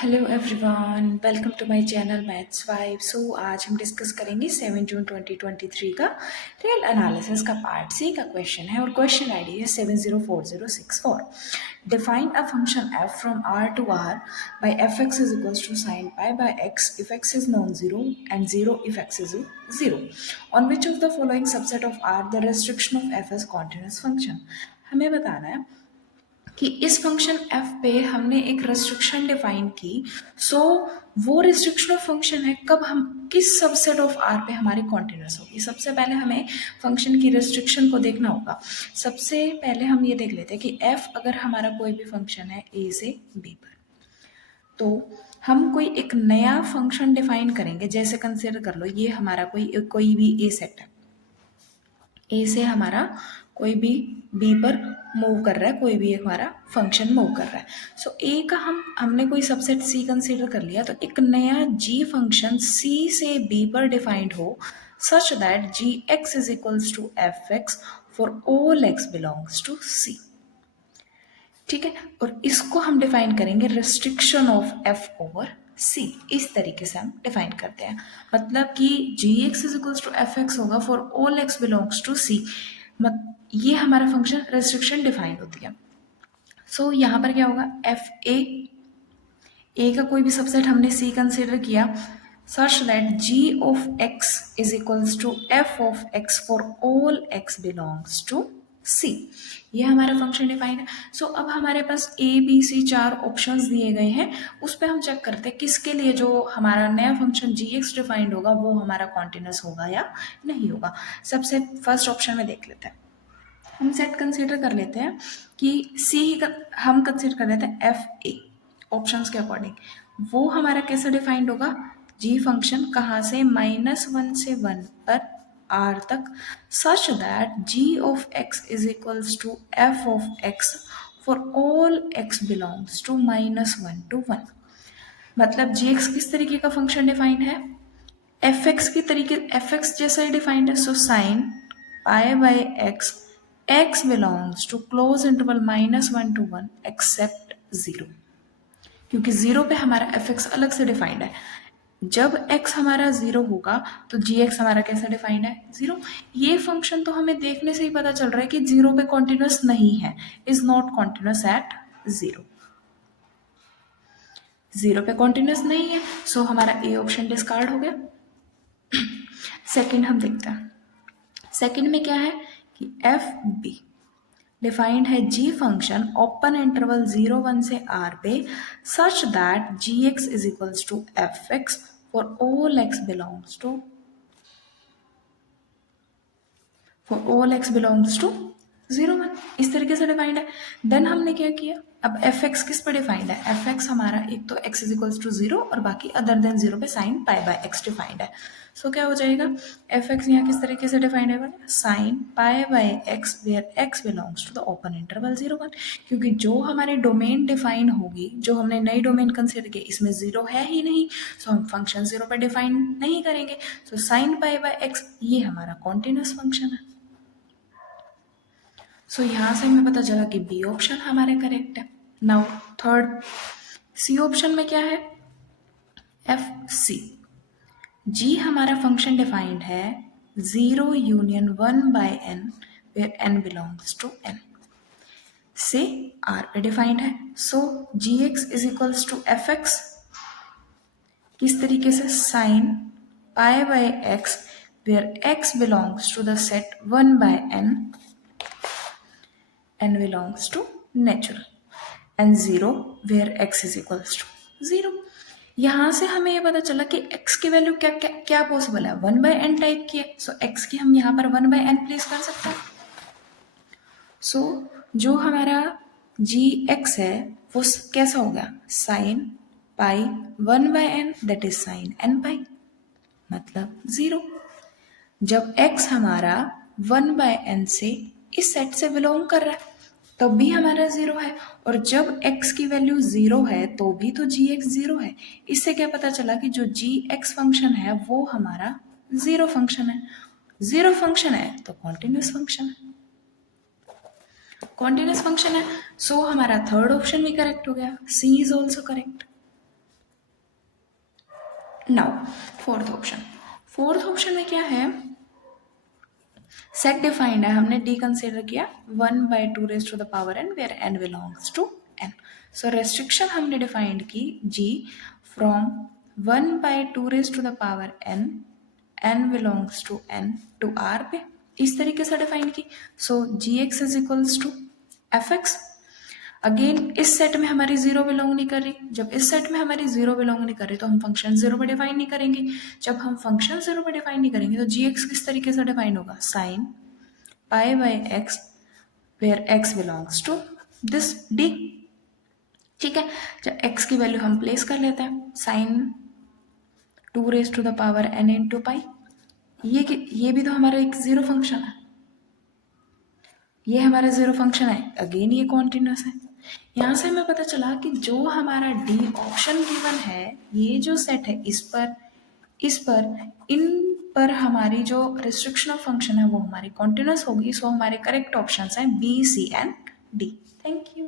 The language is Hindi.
Hello everyone, welcome to my channel Maths Vibe. So आज हम डिस्कस करेंगे 7 जून 2023 का रियल एनालिसिस का पार्ट सी का क्वेश्चन है और क्वेश्चन आईडी है 704064। Define a function f from r to r by fx is equals to sin pi by x if x is non-zero and 0 if x is 0. On which of the following subset of r the restriction of f is continuous function? हमें बताना है कि इस फंक्शन f पे हमने एक रेस्ट्रिक्शन डिफाइन की। वो रेस्ट्रिक्शन ऑफ फंक्शन है कब हम किस सबसेट ऑफ r पे हमारी कॉन्टिन्यूस होगी। सबसे पहले हमें फंक्शन की रेस्ट्रिक्शन को देखना होगा। सबसे पहले हम ये देख लेते हैं कि f अगर हमारा कोई भी फंक्शन है a से b पर, तो हम कोई एक नया फंक्शन डिफाइन करेंगे। जैसे कंसिडर कर लो ये हमारा कोई भी a सेट है, ए से हमारा कोई भी बी पर मूव कर रहा है, कोई भी हमारा फंक्शन मूव कर रहा है। सो ए का हमने कोई सबसेट सी कंसीडर कर लिया, तो एक नया जी फंक्शन सी से बी पर डिफाइंड हो such that ji x is equals to F x for all x belongs to C. ठीक है, और इसको हम डिफाइन करेंगे restriction of F over C. इस तरीके से हम डिफाइन करते हैं, मतलब कि G x is equals to F X होगा for all x belongs to C. ये हमारा फंक्शन रेस्ट्रिक्शन डिफाइन होती है। सो यहाँ पर क्या होगा, एफ ए का कोई भी सबसेट हमने सी कंसिडर किया such that g of x is equals to f of x for all x belongs to c। ये हमारा फंक्शन डिफाइन है। सो अब हमारे पास a b c 4 ऑप्शंस दिए गए हैं, उस पर हम चेक करते हैं किसके लिए जो हमारा नया फंक्शन gx डिफाइंड होगा वो हमारा कॉन्टिन्यूस होगा या नहीं होगा। सबसे फर्स्ट ऑप्शन में देख लेते हैं, हम सेट कंसिडर कर लेते हैं कि सी हम कंसिडर कर लेते हैं एफ ए ऑप्शंस के अकॉर्डिंग। वो हमारा कैसे डिफाइंड होगा, जी फंक्शन कहाँ से -1 से 1 पर आर तक such that g of x is equals to f of x for all x belongs to -1 to 1। मतलब जी एक्स किस तरीके का फंक्शन डिफाइंड है, एफ एक्स की तरीके, एफ एक्स जैसा ही डिफाइंड है। So sine pi by x x belongs to close interval -1 to 1 except 0, क्योंकि 0 पे हमारा fx अलग से डिफाइंड है। जब x हमारा 0 होगा तो gx हमारा कैसा डिफाइंड है, 0। ये फंक्शन तो हमें देखने से ही पता चल रहा है कि 0 पे कॉन्टिन्यूस नहीं है, इज नॉट कॉन्टिन्यूस एट 0। 0 पे कॉन्टिन्यूस नहीं है, सो हमारा ए ऑप्शन डिस्कार्ड हो गया। सेकंड हम देखते हैं, सेकंड में क्या है कि एफ बी डिफाइंड है जी फंक्शन ओपन इंटरवल 0-1 से आर पे such that ji x is equals to F x for all x belongs to 0-1। इस तरीके से डिफाइंड है। देन हमने क्या किया, अब एफ एक्स किस पे डिफाइंड है, एफ एक्स हमारा एक तो एक्स इज इक्वल्स टू 0 और बाकी अदर देन 0 पे sign pi by x defined है। सो क्या हो जाएगा, एफ एक्स यहाँ किस तरीके से डिफाइंड है, sine pi by x where x belongs to the open interval 0-1। क्योंकि जो हमारी डोमेन डिफाइन होगी, जो हमने नई डोमेन कंसिडर की, इसमें 0 है ही नहीं, सो हम फंक्शन 0 पर डिफाइन नहीं करेंगे। सो साइन पाई बाय एक्स ये हमारा कॉन्टिन्यूस फंक्शन है। सो यहाँ से हमें पता चला कि बी ऑप्शन हमारे करेक्ट है। नाउ थर्ड, सी ऑप्शन में क्या है, एफ सी। जी हमारा फंक्शन डिफाइंड है 0 union 1 by n where n belongs to n से r पे डिफाइंड है। So G x is equals to F X किस तरीके से, sine pi by x where x belongs to the set 1 by n belongs to natural and 0 where x is equals to 0। यहाँ से हमें ये पता चला कि x की वैल्यू क्या क्या क्या पॉसिबल है, 1 बाय n टाइप की है। सो x की हम यहाँ पर 1 बाय n प्लेस कर सकते हैं। सो जो हमारा जी एक्स है वो कैसा हो गया, sine pi 1 by n that is sine n pi, मतलब 0। जब x हमारा 1 बाय n से इस सेट से बिलोंग कर रहा है तब भी हमारा 0 है, और जब x की वैल्यू 0 है तो भी तो जी एक्स 0 है। इससे क्या पता चला कि जो जी एक्स फंक्शन है वो हमारा 0 फंक्शन है। 0 फंक्शन है तो कॉन्टिन्यूस फंक्शन है, कॉन्टिन्यूस फंक्शन है। सो हमारा थर्ड ऑप्शन भी करेक्ट हो गया, C is also correct. Now fourth option में क्या है, सेट डिफाइंड है, हमने डी कंसिडर किया 1/2n where n belongs to n। So restriction हमने डिफाइंड की g from 1/2n n belongs to n to r पे, इस तरीके से डिफाइन की। So gx is equals to fx। Again इस सेट में हमारी जीरो बिलोंग नहीं कर रही, जब इस सेट में हमारी जीरो बिलोंग नहीं कर रही तो हम फंक्शन जीरो पे डिफाइन नहीं करेंगे। जब हम फंक्शन जीरो पे डिफाइन नहीं करेंगे तो gx किस तरीके से डिफाइन होगा, sine pi by x where x belongs to this d। ठीक है, जब x की वैल्यू हम प्लेस कर लेते हैं, साइन 2n इंटू पाई, ये भी तो हमारा एक जीरो फंक्शन है, ये हमारा जीरो फंक्शन है, अगेन ये कॉन्टिन्यूस है। यहाँ से हमें पता चला कि जो हमारा डी ऑप्शन गिवन है, ये जो सेट है, इन पर हमारी जो रिस्ट्रिक्शन ऑफ फंक्शन है वो हमारी कॉन्टिन्यूस होगी। सो हमारे करेक्ट ऑप्शंस हैं B, C and D. Thank you.